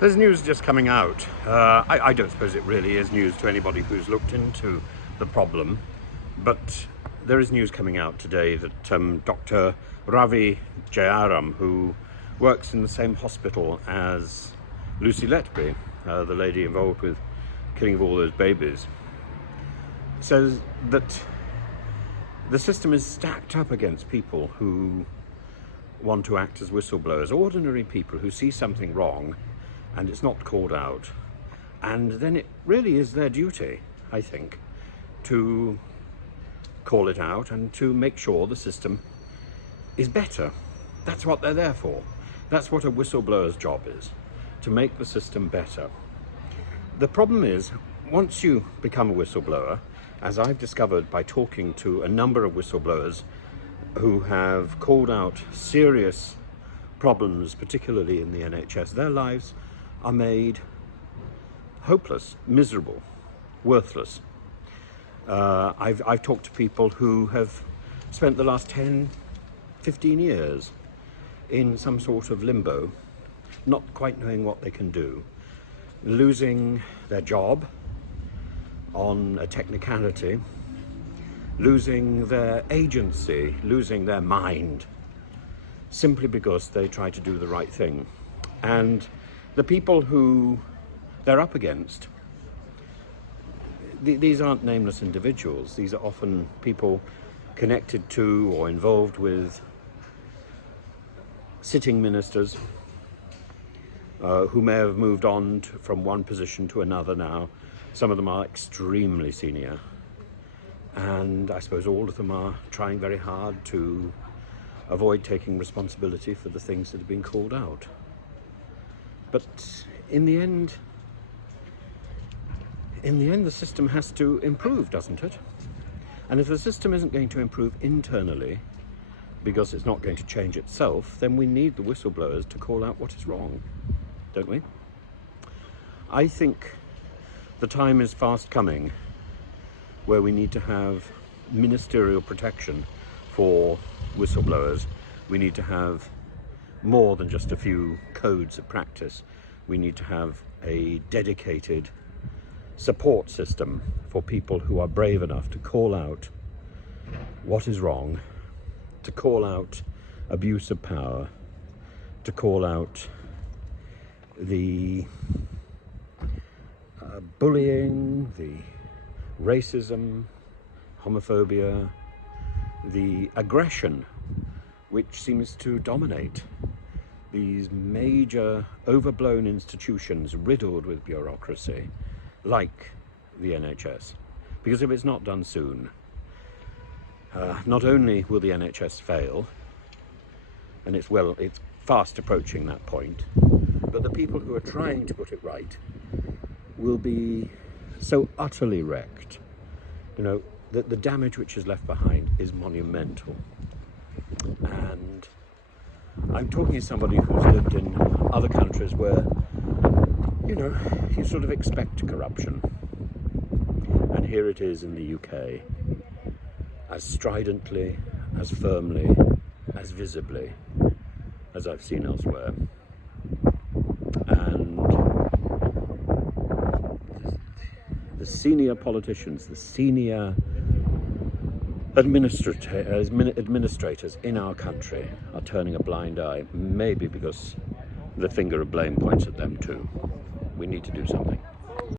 There's news just coming out. I don't suppose it really is news to anybody who's looked into the problem, but there is news coming out today that Dr. Ravi, who works in the same hospital as Lucy Letby, the lady involved with killing of all those babies, says that the system is stacked up against people who want to act as whistleblowers, ordinary people who see something wrong and it's not called out, and then it really is their duty, I think, to call it out and to make sure the system is better. That's what they're there for. That's what a whistleblower's job is, to make the system better. The problem is, once you become a whistleblower, as I've discovered by talking to a number of whistleblowers who have called out serious problems, particularly in the NHS, their lives are made hopeless, miserable, worthless. I've talked to people who have spent the last 10, 15 years in some sort of limbo, not quite knowing what they can do, losing their job on a technicality, losing their agency, losing their mind, simply because they try to do the right thing. And the people who they're up against, these aren't nameless individuals. These are often people connected to or involved with sitting ministers who may have moved on from one position to another now. Some of them are extremely senior, and I suppose all of them are trying very hard to avoid taking responsibility for the things that have been called out. But in the end, the system has to improve, doesn't it? And if the system isn't going to improve internally, because it's not going to change itself, then we need the whistleblowers to call out what is wrong, don't we? I think the time is fast coming where we need to have ministerial protection for whistleblowers. We need to have more than just a few codes of practice. We need to have a dedicated support system for people who are brave enough to call out what is wrong, to call out abuse of power, to call out the bullying, the racism, homophobia, the aggression which seems to dominate these major overblown institutions riddled with bureaucracy like the NHS. Because if it's not done soon, not only will the NHS fail, and it's fast approaching that point, but the people who are trying to put it right will be so utterly wrecked. You know, the damage which is left behind is monumental. And I'm talking to somebody who's lived in other countries where, you know, you sort of expect corruption. And here it is in the UK, as stridently, as firmly, as visibly as I've seen elsewhere. And the senior politicians, the senior administrators in our country are turning a blind eye, maybe because the finger of blame points at them too. We need to do something.